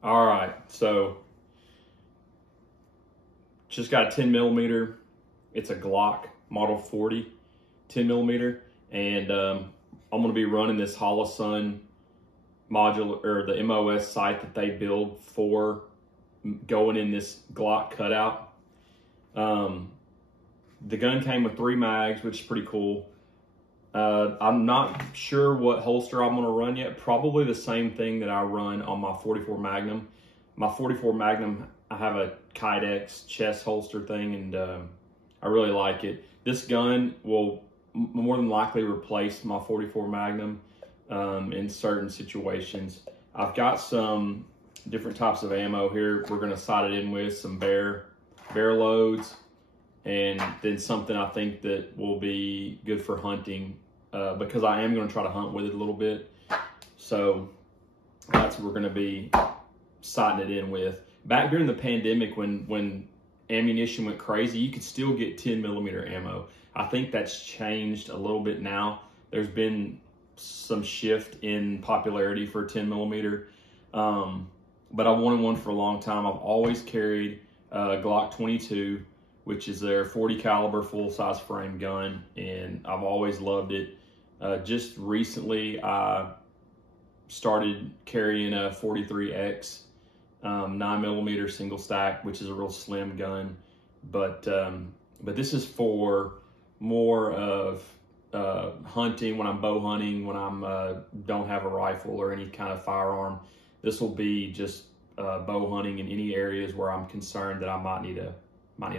All right, so just got a 10 millimeter. It's a Glock Model 40, 10 millimeter, and I'm going to be running this Holosun modular, or the MOS sight that they build for going in this Glock cutout. The gun came with 3 mags, which is pretty cool. I'm not sure what holster I'm going to run yet. Probably the same thing that I run on my 44 Magnum. My 44 Magnum, I have a Kydex chest holster thing, and I really like it. This gun will more than likely replace my 44 Magnum in certain situations. I've got some different types of ammo here. We're going to sight it in with some bear loads, and then something I think that will be good for hunting, because I am going to try to hunt with it a little bit. So that's what we're going to be sighting it in with. Back during the pandemic, when ammunition went crazy, you could still get 10 millimeter ammo. I think that's changed a little bit now. There's been some shift in popularity for 10 millimeter, but I wanted one for a long time. I've always carried a Glock 22, which is their 40 caliber full size frame gun, and I've always loved it. Just recently, I started carrying a 43X 9mm single stack, which is a real slim gun, but this is for more of hunting, when I'm bow hunting, when I'm don't have a rifle or any kind of firearm. This will be just bow hunting in any areas where I'm concerned that I might need a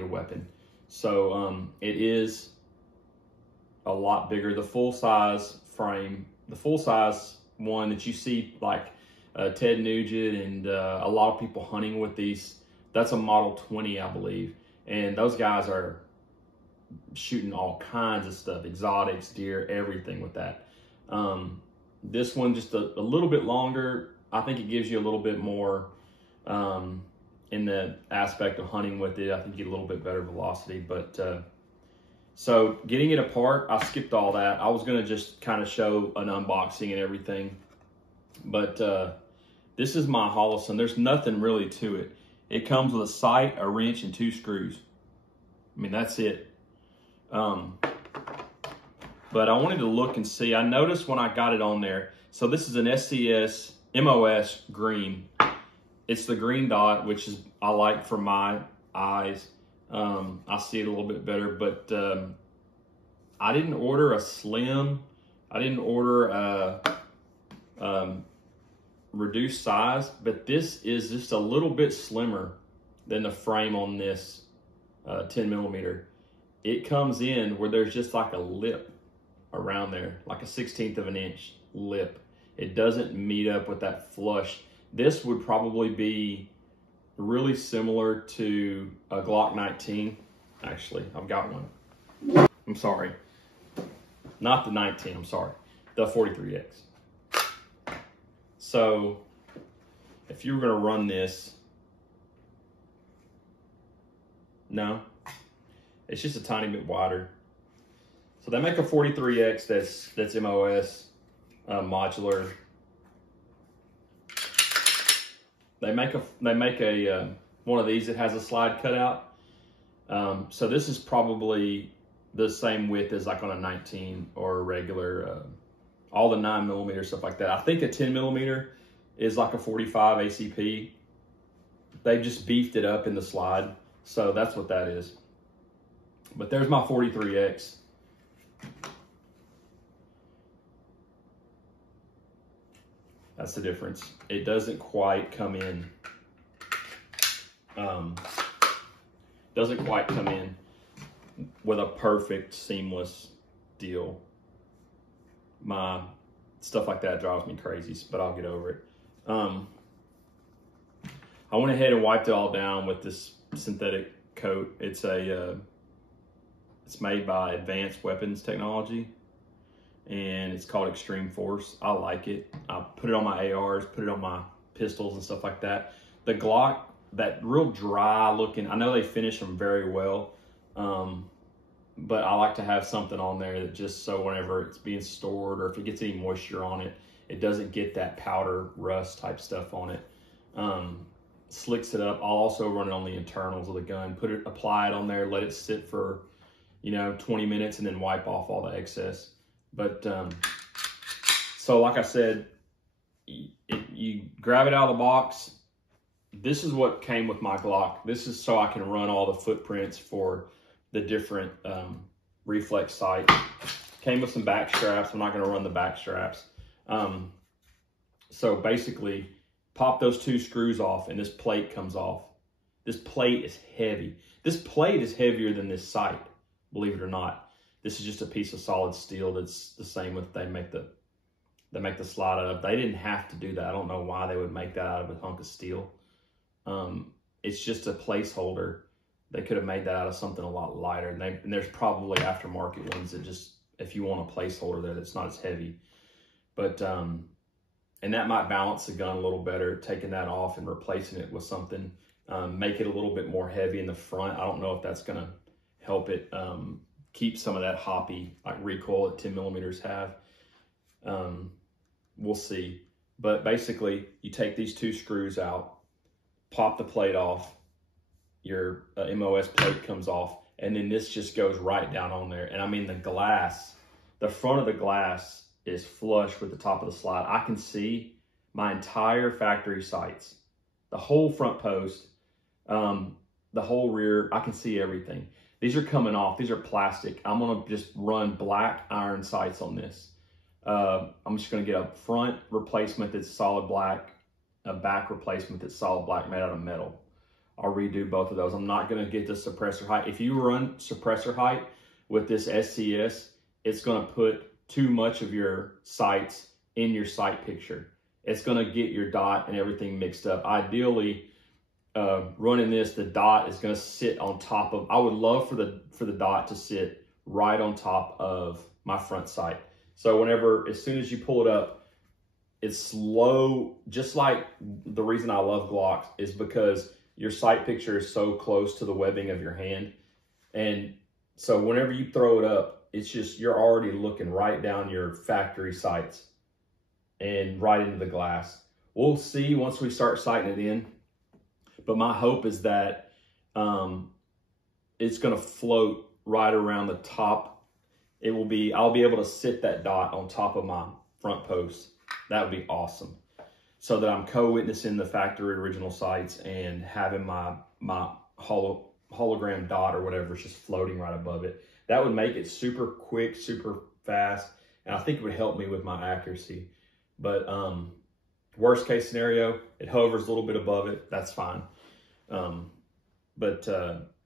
weapon. So it is a lot bigger. The full size frame, the full size one that you see like Ted Nugent and a lot of people hunting with these, that's a Model 20, I believe. And those guys are shooting all kinds of stuff, exotics, deer, everything with that. This one just a little bit longer. I think it gives you a little bit more in the aspect of hunting with it. I think you get a little bit better velocity, but so getting it apart, I skipped all that. I was gonna just kind of show an unboxing and everything, but this is my Holosun. There's nothing really to it. It comes with a sight, a wrench, and 2 screws. I mean, that's it. But I wanted to look and see. I noticed when I got it on there, so this is an SCS MOS green. It's the green dot, which is I like for my eyes. I see it a little bit better, but I didn't order a slim. I didn't order a reduced size, but this is just a little bit slimmer than the frame on this 10 millimeter. It comes in where there's just like a lip around there, like a 1/16 of an inch lip. It doesn't meet up with that flush. This would probably be really similar to a Glock 19. Actually, I've got one. I'm sorry. Not the 19, I'm sorry. The 43X. So if you were gonna run this, no, it's just a tiny bit wider. So they make a 43X that's MOS modular. They make a one of these that has a slide cutout. So this is probably the same width as like on a 19 or a regular, all the 9mm stuff like that. I think a 10 millimeter is like a 45 ACP. They just beefed it up in the slide. So that's what that is. But there's my 43X. That's the difference. It doesn't quite come in. Doesn't quite come in with a perfect seamless deal. My stuff like that drives me crazy, but I'll get over it. I went ahead and wiped it all down with this synthetic coat. It's made by Advanced Weapons Technology, and it's called Extreme Force. I like it. I put it on my ARs, put it on my pistols and stuff like that. The Glock, that real dry looking, I know they finish them very well, but I like to have something on there that just so whenever it's being stored or if it gets any moisture on it, it doesn't get that powder rust type stuff on it. slicks it up. I'll also run it on the internals of the gun, apply it on there, let it sit for, 20 minutes, and then wipe off all the excess. But so like I said, you grab it out of the box. This is what came with my Glock. This is so I can run all the footprints for the different reflex sights. Came with some back straps. I'm not going to run the back straps. So basically, pop those 2 screws off and this plate comes off. This plate is heavy. This plate is heavier than this sight, believe it or not. This is just a piece of solid steel that's the same with they make the slide out of. They didn't have to do that. I don't know why they would make that out of a hunk of steel. It's just a placeholder. They could have made that out of something a lot lighter. And there's probably aftermarket ones that just, if you want a placeholder there that's not as heavy. But, and that might balance the gun a little better, taking that off and replacing it with something, make it a little bit more heavy in the front. I don't know if that's going to help it keep some of that hoppy like recoil that 10 millimeters have. We'll see. But basically, you take these 2 screws out, pop the plate off, your MOS plate comes off, and then this just goes right down on there. And I mean, the front of the glass is flush with the top of the slide. I can see my entire factory sights, the whole front post, the whole rear. I can see everything. These are coming off. These are plastic. I'm going to just run black iron sights on this. I'm just going to get a front replacement that's solid black, a back replacement that's solid black made out of metal. I'll redo both of those. I'm not going to get the suppressor height. If you run suppressor height with this SCS, it's going to put too much of your sights in your sight picture. It's going to get your dot and everything mixed up. Ideally, running this, the dot is going to sit on top of, I would love for the dot to sit right on top of my front sight. So as soon as you pull it up, it's slow. Just like the reason I love Glocks is because your sight picture is so close to the webbing of your hand. And so whenever you throw it up, it's just, you're already looking right down your factory sights and right into the glass. We'll see once we start sighting it in. But my hope is that it's going to float right around the top. I'll be able to sit that dot on top of my front post. That would be awesome. So that I'm co-witnessing the factory original sights and having my hologram dot or whatever is just floating right above it. That would make it super quick, super fast, and I think it would help me with my accuracy. But worst case scenario, it hovers a little bit above it. That's fine.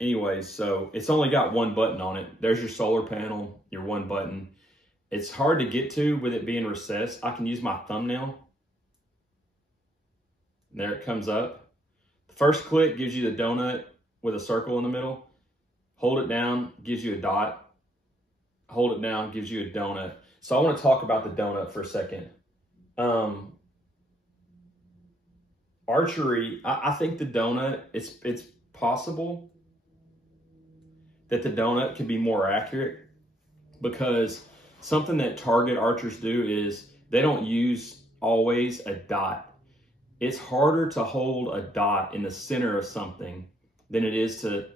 Anyways, so it's only got 1 button on it. There's your solar panel, your 1 button. It's hard to get to with it being recessed. I can use my thumbnail. There it comes up. The first click gives you the donut with a circle in the middle. Hold it down, gives you a dot. Hold it down, gives you a donut. So I want to talk about the donut for a second. Archery, I think the donut, it's possible that the donut can be more accurate, because something that target archers do is they don't use always a dot. It's harder to hold a dot in the center of something than it is to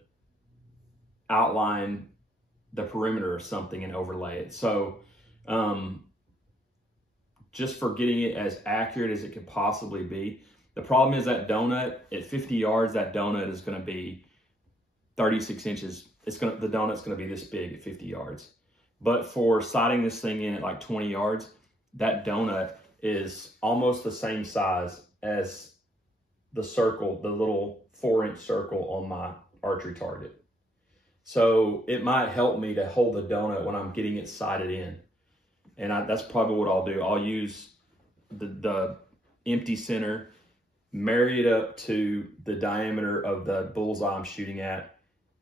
outline the perimeter of something and overlay it. So just for getting it as accurate as it could possibly be. The problem is that donut at 50 yards, that donut is going to be 36 inches. The donut's going to be this big at 50 yards. But for sighting this thing in at like 20 yards, that donut is almost the same size as the circle, the little 4-inch circle on my archery target. So it might help me to hold the donut when I'm getting it sighted in. And that's probably what I'll do. I'll use the empty center, marry it up to the diameter of the bullseye I'm shooting at,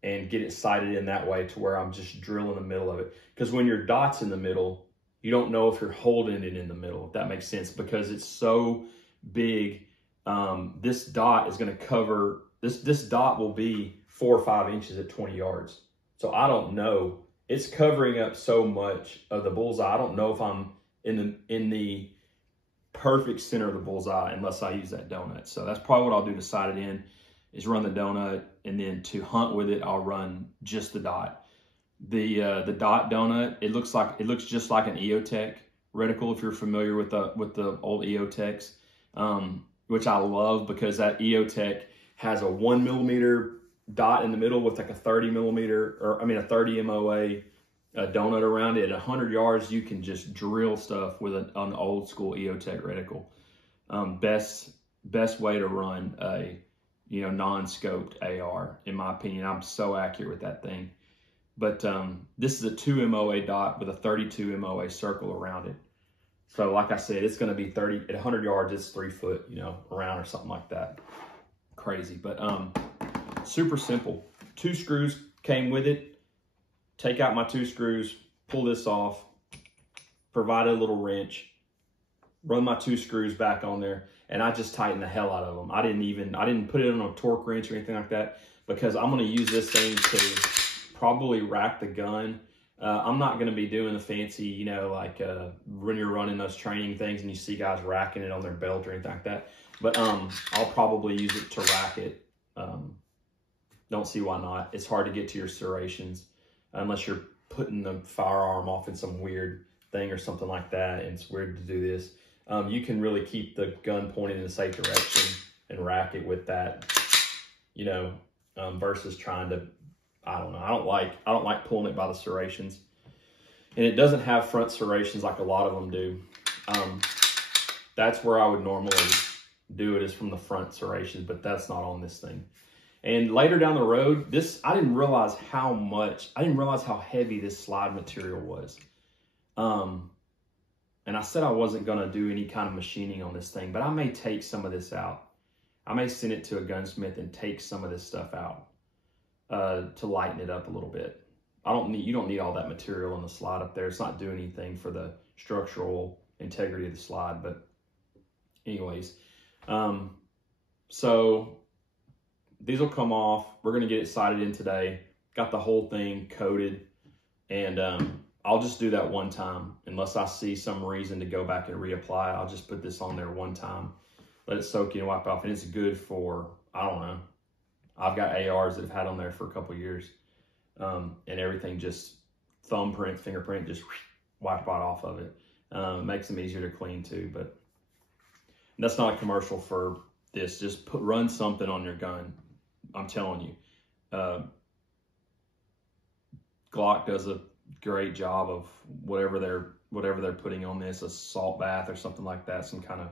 and get it sighted in that way to where I'm just drilling the middle of it. Because when your dot's in the middle, you don't know if you're holding it in the middle, if that makes sense, because it's so big. This dot is going to cover, this dot will be 4 or 5 inches at 20 yards. So I don't know. It's covering up so much of the bullseye. I don't know if I'm in the perfect center of the bullseye unless I use that donut. So that's probably what I'll do to sight it in, is run the donut, and then to hunt with it, I'll run just the dot. The dot donut, it looks just like an EOTech reticle, if you're familiar with the old EOTechs, which I love, because that EOTech has a 1mm dot in the middle with like a 30 MOA donut around it. At 100 yards, you can just drill stuff with an old school EOTech reticle. Best way to run a non-scoped AR, in my opinion. I'm so accurate with that thing. But this is a 2 MOA dot with a 32 MOA circle around it. So like I said, it's going to be 30 at 100 yards. It's 3 foot, around or something like that. Crazy, but super simple. 2 screws came with it. Take out my 2 screws, pull this off, provide a little wrench, run my 2 screws back on there, and I just tighten the hell out of them. I didn't put it on a torque wrench or anything like that, because I'm going to use this thing to probably rack the gun. I'm not going to be doing the fancy, like when you're running those training things and you see guys racking it on their belt or anything like that. But I'll probably use it to rack it. Don't see why not. It's hard to get to your serrations unless you're putting the firearm off in some weird thing or something like that, and it's weird to do this. You can really keep the gun pointed in a safe direction and rack it with that, versus trying to, I don't know. I don't like pulling it by the serrations, and it doesn't have front serrations like a lot of them do. That's where I would normally do it, is from the front serrations, but that's not on this thing. And later down the road, I didn't realize how heavy this slide material was. And I said I wasn't going to do any kind of machining on this thing, but I may take some of this out. I may send it to a gunsmith and take some of this stuff out to lighten it up a little bit. You don't need all that material on the slide up there. It's not doing anything for the structural integrity of the slide. But anyways, so these will come off. We're going to get it sighted in today. Got the whole thing coated, and I'll just do that one time. Unless I see some reason to go back and reapply, I'll just put this on there one time, let it soak in and wipe off. And it's good for, I don't know, I've got ARs that have had on there for a couple years, and everything just thumbprint, fingerprint, just wipe right off of it. Makes them easier to clean too. But that's not a commercial for this. Just run something on your gun. I'm telling you, Glock does a great job of whatever they're putting on this, a salt bath or something like that, some kind of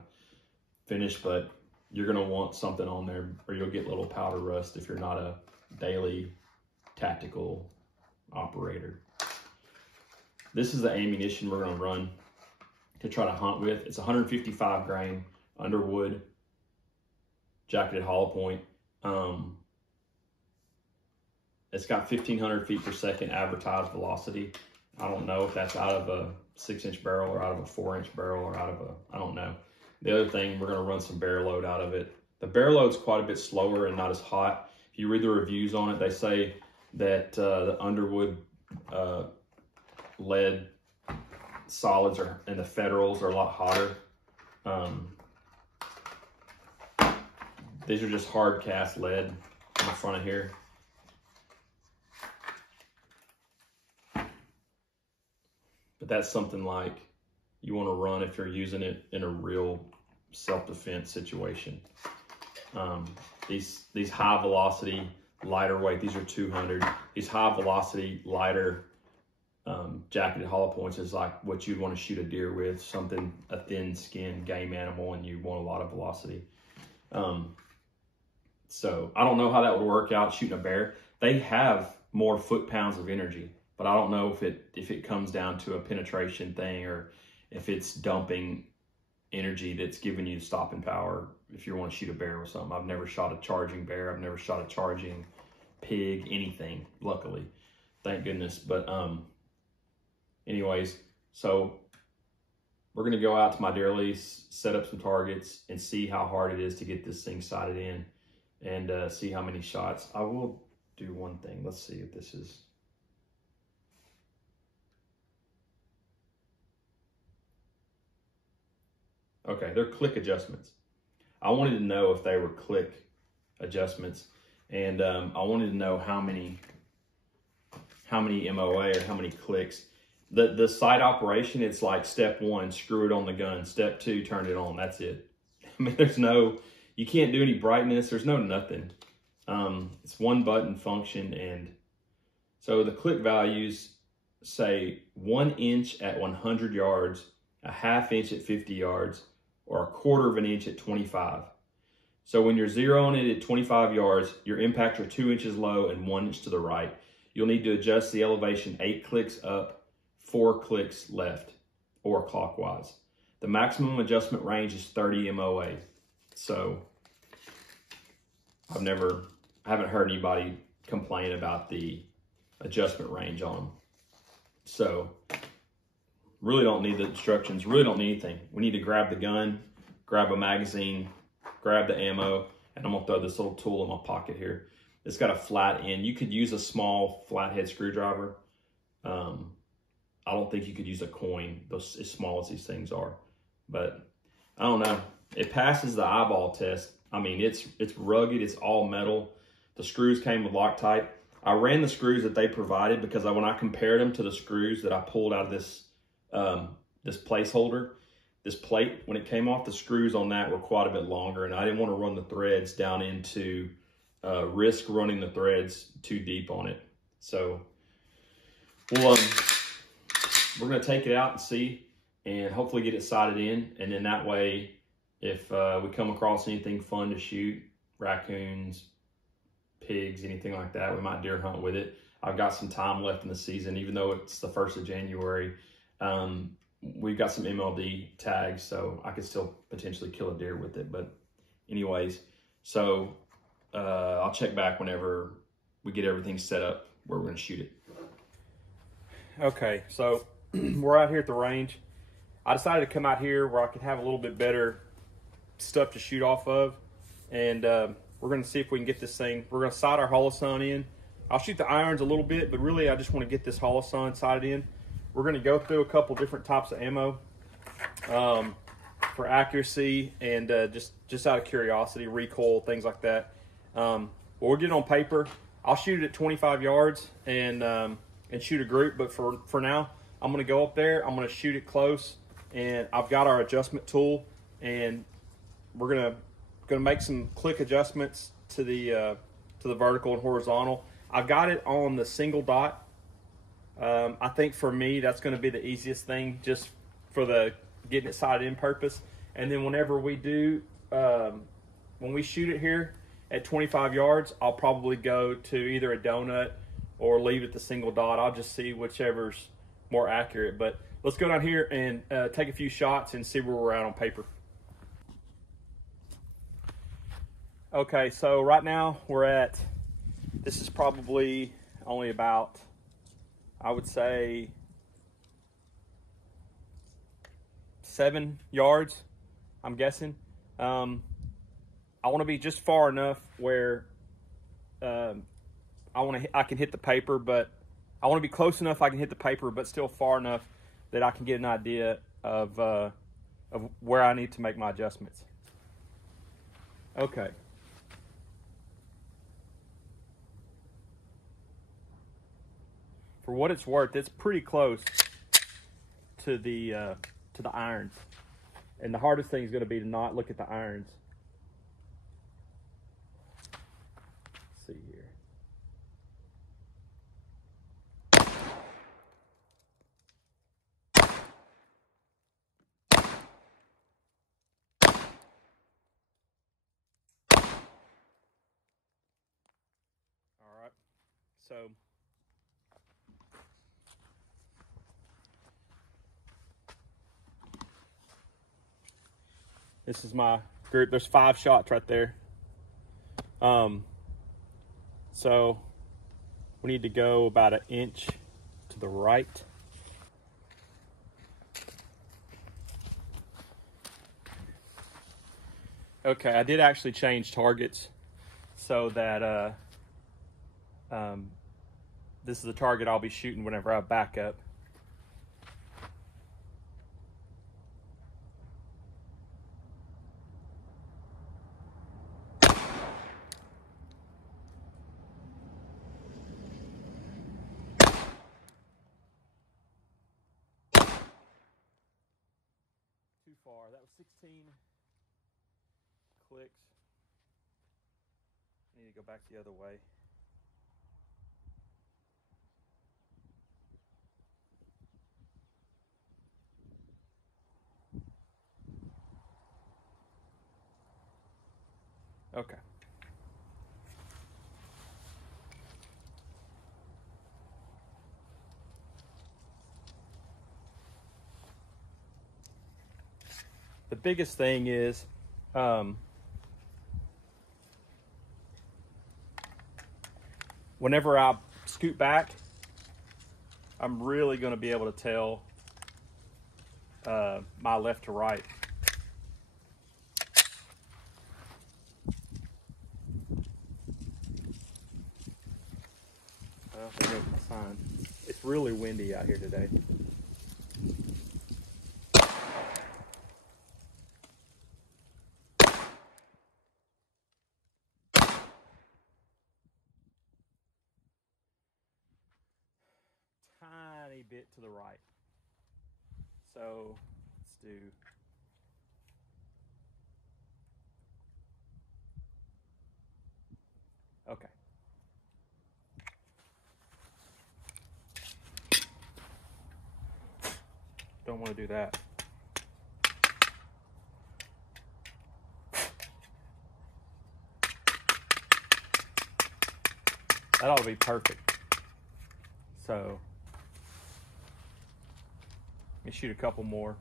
finish. But you're gonna want something on there, or you'll get little powder rust if you're not a daily tactical operator. This is the ammunition we're gonna run to try to hunt with. It's 155 grain Underwood jacketed hollow point. It's got 1,500 feet per second advertised velocity. I don't know if that's out of a 6-inch barrel or out of a 4-inch barrel or out of a, I don't know. The other thing, we're gonna run some barrel load out of it. The barrel load's quite a bit slower and not as hot. If you read the reviews on it, they say that the Underwood lead solids and the Federals are a lot hotter. These are just hard cast lead in the front of here. But that's something like you want to run if you're using it in a real self-defense situation. These high velocity, lighter weight, these are 200. These high velocity, lighter jacketed hollow points is like what you'd want to shoot a deer with, something, a thin skinned game animal, and you want a lot of velocity. So I don't know how that would work out shooting a bear. They have more foot-pounds of energy, but I don't know if it comes down to a penetration thing, or if it's dumping energy that's giving you stopping power if you want to shoot a bear or something. I've never shot a charging bear. I've never shot a charging pig, anything, luckily. Thank goodness. But anyways, so we're going to go out to my deer lease, set up some targets, and see how hard it is to get this thing sighted in, and see how many shots. I will do one thing. Let's see if this is... Okay, they're click adjustments. I wanted to know if they were click adjustments, and I wanted to know how many MOA or how many clicks. The sight operation, it's like step 1, screw it on the gun. Step 2, turn it on. That's it. I mean, you can't do any brightness. There's no nothing. It's one button function. And so the click values say 1 inch at 100 yards, a ½ inch at 50 yards, or a ¼ inch at 25. So when you're zeroing it at 25 yards, your impacts are 2 inches low and 1 inch to the right. You'll need to adjust the elevation 8 clicks up, 4 clicks left, or clockwise. The maximum adjustment range is 30 MOA. So I haven't heard anybody complain about the adjustment range on them. So really don't need the instructions, really don't need anything. We need to grab the gun, grab a magazine, grab the ammo, and I'm gonna throw this little tool in my pocket here. It's got a flat end. You could use a small flathead screwdriver. I don't think you could use a coin, those as small as these things are. But I don't know. It passes the eyeball test. I mean, it's rugged. It's all metal. The screws came with Loctite. I ran the screws that they provided because when I compared them to the screws that I pulled out of this this placeholder, this plate, when it came off, the screws on that were quite a bit longer, and I didn't want to run the threads down into risk running the threads too deep on it. So we're going to take it out and see, and hopefully get it sighted in. And then that way, if we come across anything fun to shoot, raccoons, pigs, anything like that, we might deer hunt with it. I've got some time left in the season, even though it's the 1st of January. We've got some MLD tags, so I could still potentially kill a deer with it. But anyways, so I'll check back whenever we get everything set up where we're going to shoot it. Okay, so we're out here at the range. I decided to come out here where I could have a little bit better stuff to shoot off of, and we're going to see if we can get this thing. We're going to sight our Holosun in. I'll shoot the irons a little bit, but really I just want to get this Holosun sighted in. We're going to go through a couple different types of ammo for accuracy and just out of curiosity, recoil, things like that. We'll get it on paper. I'll shoot it at 25 yards and shoot a group, but for now, I'm going to go up there. I'm going to shoot it close, and I've got our adjustment tool, and we're going to make some click adjustments to the vertical and horizontal. I've got it on the single dot. I think for me, that's going to be the easiest thing, just for the getting it sighted in purpose. And then whenever we do, when we shoot it here at 25 yards, I'll probably go to either a donut or leave it the single dot. I'll just see whichever's more accurate. But let's go down here and take a few shots and see where we're at on paper. Okay, so right now we're at, this is probably only about, I would say, 7 yards, I'm guessing. I want to be just far enough where I can hit the paper, but I want to be close enough I can hit the paper, but still far enough that I can get an idea of where I need to make my adjustments. Okay. For what it's worth, it's pretty close to the irons, and the hardest thing is going to be to not look at the irons. Let's see here. All right, so this is my group. There's 5 shots right there. So we need to go about 1 inch to the right. Okay, I did actually change targets so that this is the target I'll be shooting whenever I back up. far. That was 16 clicks. I need to go back the other way. Okay. The biggest thing is whenever I scoot back, I'm really going to be able to tell my left to right. Well, there goes my sign. It's really windy out here today. Tiny bit to the right. So let's do okay. Don't want to do that. That ought to be perfect. So let me shoot a couple more.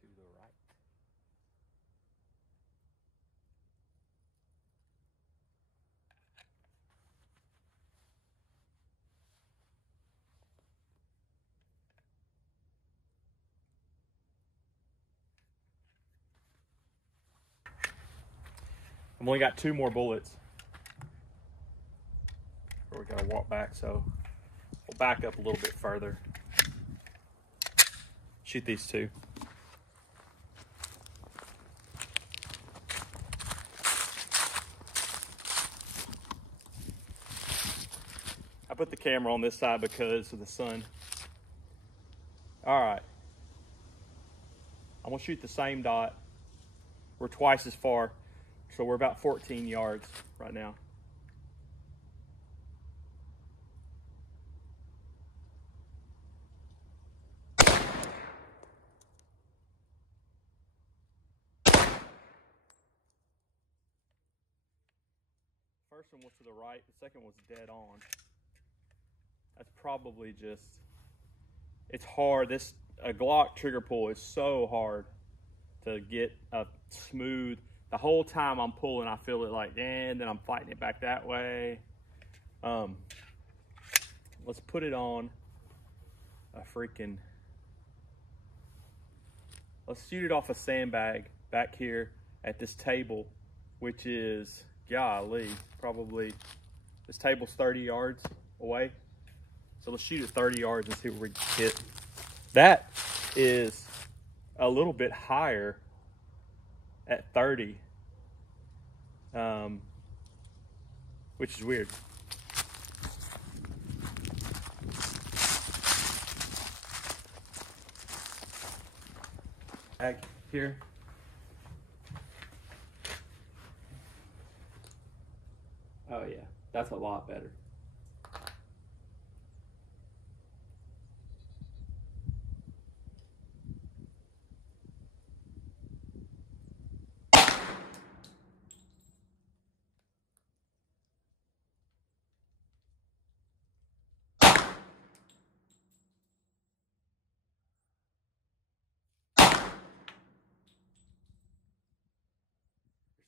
To the right. I've only got 2 more bullets. Or we gotta walk back, so we'll back up a little bit further. Shoot these 2. I put the camera on this side because of the sun. All right. I'm gonna shoot the same dot. We're twice as far, so we're about 14 yards right now. First one was to the right, the second was dead on. That's probably just, it's hard. A Glock trigger pull is so hard to get a smooth. The whole time I'm pulling, I feel it like, and then I'm fighting it back that way. Let's put it on a freaking, let's shoot it off a sandbag back here at this table, which is, golly, probably, this table's 30 yards away. So let's shoot at 30 yards and see where we hit. That is a little bit higher at 30, which is weird. Back here. Oh yeah, that's a lot better.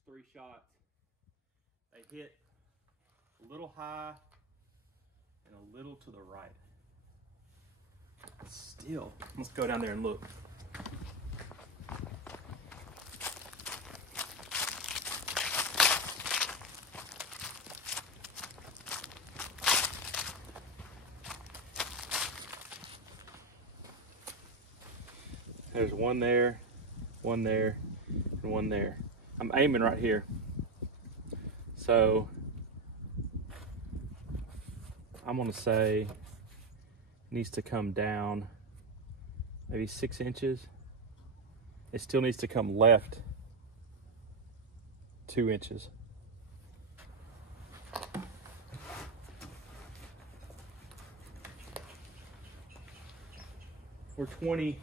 There's 3 shots. They hit A little high and a little to the right. Still, let's go down there and look. There's one there, and one there. I'm aiming right here. So I'm gonna say it needs to come down maybe 6 inches. It still needs to come left 2 inches. We're 20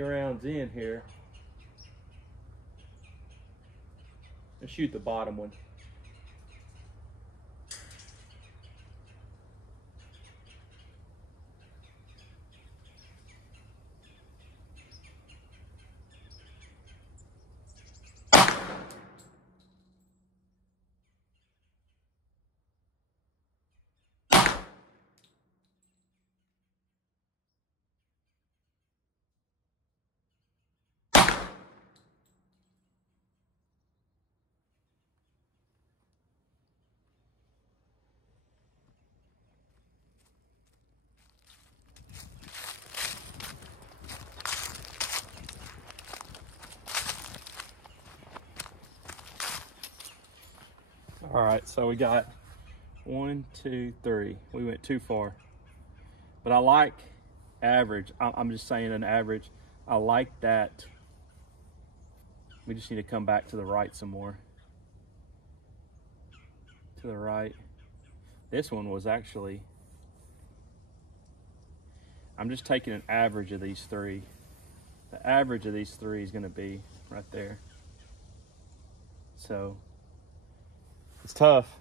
rounds in here. Let's shoot the bottom one. All right, so we got 1, 2, 3. We went too far. But I like average. I'm just saying an average. I like that. We just need to come back to the right some more. To the right. This one was actually, I'm just taking an average of these three. The average of these three is gonna be right there. So, it's tough.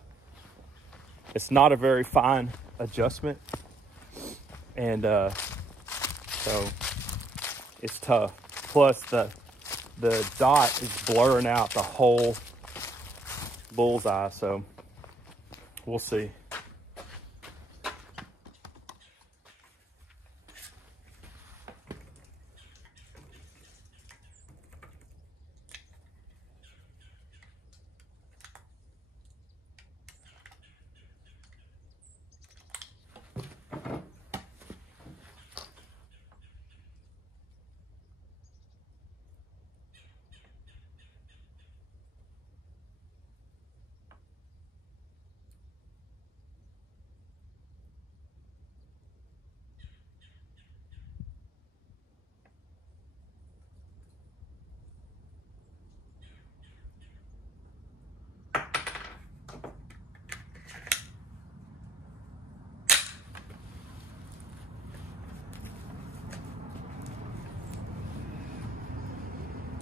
It's not a very fine adjustment. And so it's tough. Plus the dot is blurring out the whole bullseye. So we'll see.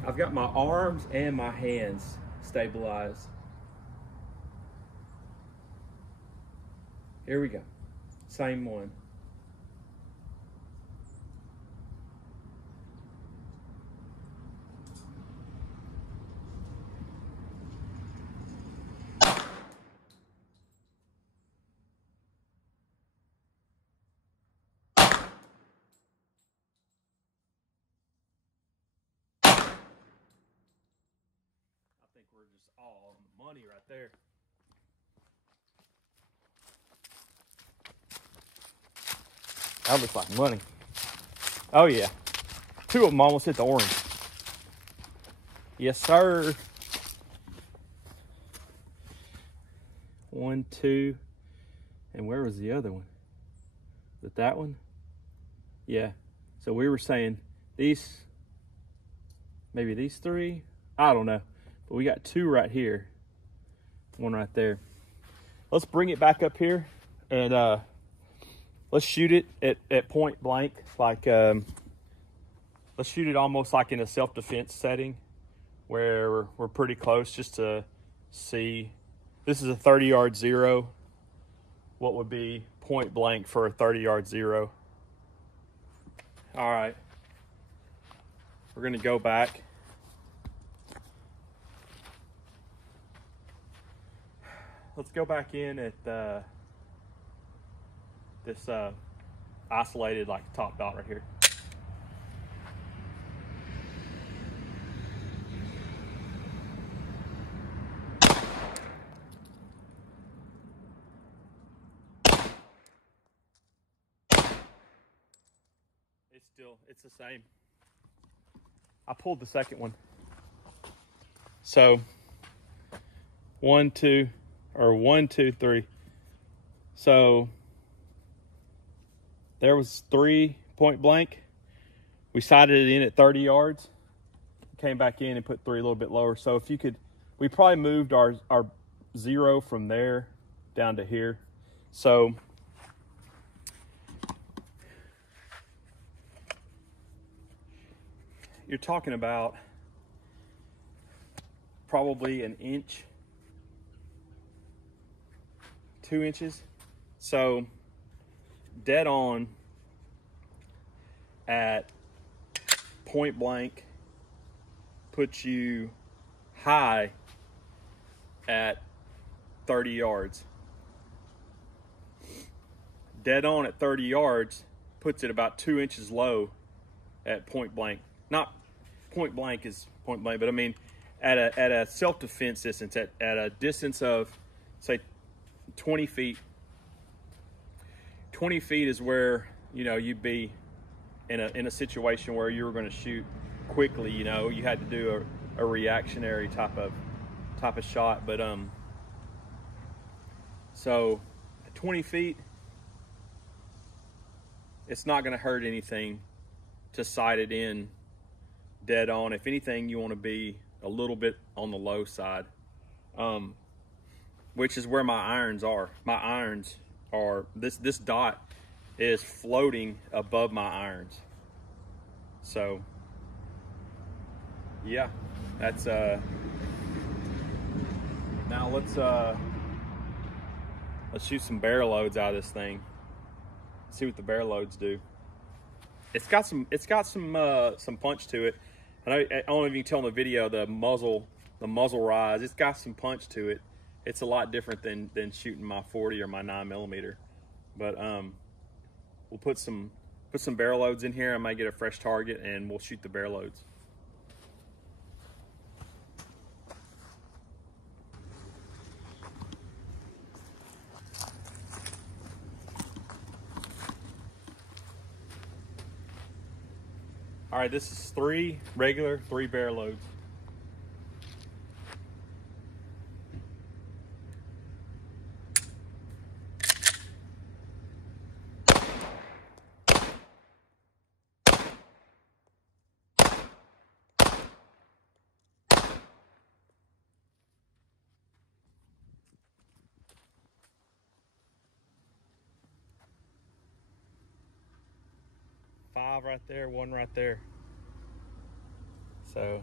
I've got my arms and my hands stabilized. Here we go. Same one. I think we're just all on the money right there. That looks like money. Oh yeah. 2 of them almost hit the orange. Yes, sir. 1, 2. And where was the other one? Is it that one? Yeah. So we were saying these, maybe these 3. I don't know. But we got 2 right here. 1 right there. Let's bring it back up here and let's shoot it at point blank. Like, let's shoot it almost like in a self-defense setting where we're pretty close, just to see. This is a 30-yard zero. What would be point blank for a 30-yard zero? All right. We're gonna go back. let's go back in at this isolated like top dot right here. It's the same. I pulled the second one. So 1, 2, 3. So there was 3 point blank. We sighted it in at 30 yards. Came back in and put 3 a little bit lower. So if you could, we probably moved our 0 from there down to here. So you're talking about probably an inch, 2 inches. So dead on at point blank puts you high at 30 yards. Dead on at 30 yards puts it about 2 inches low at point blank. Not point blank is point blank, but I mean at a self-defense distance, at a distance of say 20 feet. 20 feet is where, you know, you'd be in a situation where you were going to shoot quickly. You know, you had to do a reactionary type of shot. But so at 20 feet, it's not going to hurt anything to sight it in dead on. If anything, you want to be a little bit on the low side, which is where my irons are. My irons are, this dot is floating above my irons. So yeah, that's now let's shoot some barrel loads out of this thing. See what the barrel loads do. It's got some punch to it. I don't know if you can tell in the video, the muzzle rise, it's got some punch to it. It's a lot different than shooting my 40 or my 9mm. But we'll put some barrel loads in here. I might get a fresh target and we'll shoot the barrel loads. All right, this is 3 regular, 3 barrel loads. Five right there, 1 right there. So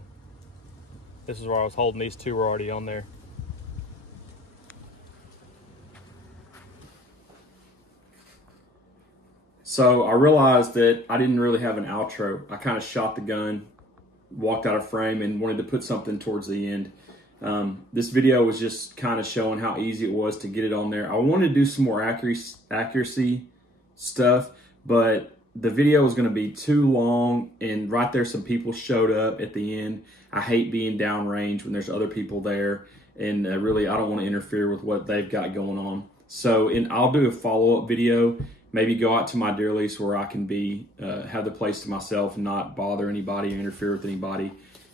this is where I was holding. These 2 were already on there. So I realized that I didn't really have an outro. I kind of shot the gun, walked out of frame, and wanted to put something towards the end. This video was just kind of showing how easy it was to get it on there. I wanted to do some more accuracy stuff, but the video was going to be too long, and right there some people showed up at the end. I hate being downrange when there's other people there, and really I don't want to interfere with what they've got going on. So I'll do a follow-up video, maybe go out to my deer lease where I can be have the place to myself and not bother anybody or interfere with anybody,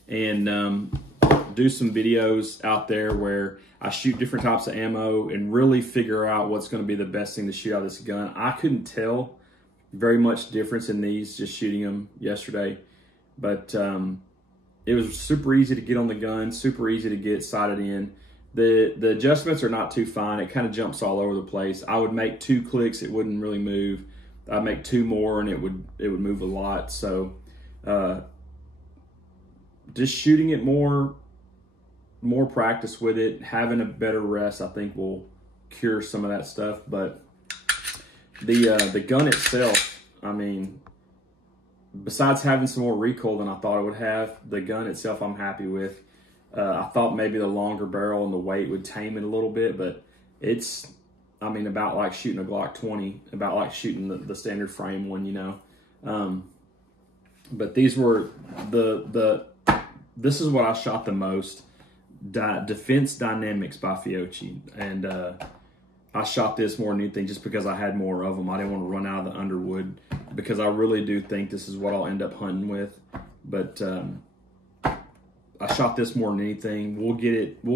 and do some videos out there where I shoot different types of ammo and really figure out what's going to be the best thing to shoot out of this gun. I couldn't tell very much difference in these just shooting them yesterday, but it was super easy to get on the gun, super easy to get sighted in. The adjustments are not too fine. It kind of jumps all over the place. I would make 2 clicks, it wouldn't really move. I'd make 2 more and it would move a lot. So just shooting it more practice with it, having a better rest, I think will cure some of that stuff. But the gun itself, I mean, besides having some more recoil than I thought it would have, the gun itself I'm happy with. I thought maybe the longer barrel and the weight would tame it a little bit, but it's, I mean, about like shooting a Glock 20, about like shooting the standard frame one, you know. But these were this is what I shot the most. Defense Dynamics by Fiocchi, and I shot this more than anything just because I had more of them. I didn't want to run out of the Underwood because I really do think this is what I'll end up hunting with. But I shot this more than anything. We'll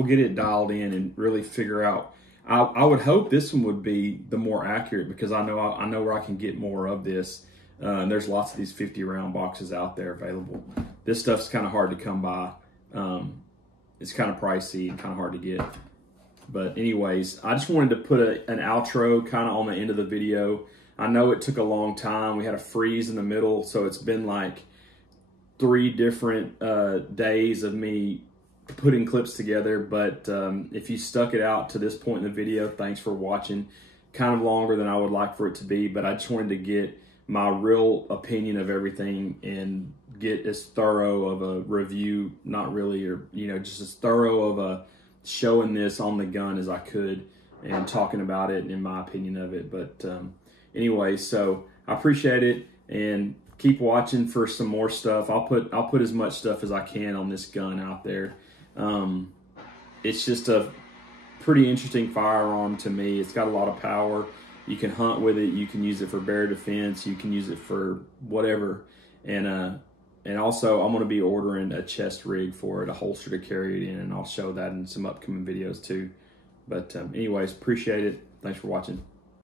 get it dialed in and really figure out. I would hope this one would be the more accurate because I know where I can get more of this. And there's lots of these 50 round boxes out there available. This stuff's kind of hard to come by. It's kind of pricey and kind of hard to get. But anyways, I just wanted to put an outro kind of on the end of the video. I know it took a long time. We had a freeze in the middle, so it's been like 3 different days of me putting clips together. But if you stuck it out to this point in the video, thanks for watching. Kind of longer than I would like for it to be, but I just wanted to get my real opinion of everything and get as thorough of a review, not really, or, you know, just as thorough of a showing this on the gun as I could and talking about it and my opinion of it. But anyway, so I appreciate it and keep watching for some more stuff. I'll put as much stuff as I can on this gun out there. It's just a pretty interesting firearm to me. It's got a lot of power. You can hunt with it. You can use it for bear defense. You can use it for whatever. And also, I'm going to be ordering a chest rig for it, a holster to carry it in, and I'll show that in some upcoming videos too. But anyways, appreciate it. Thanks for watching.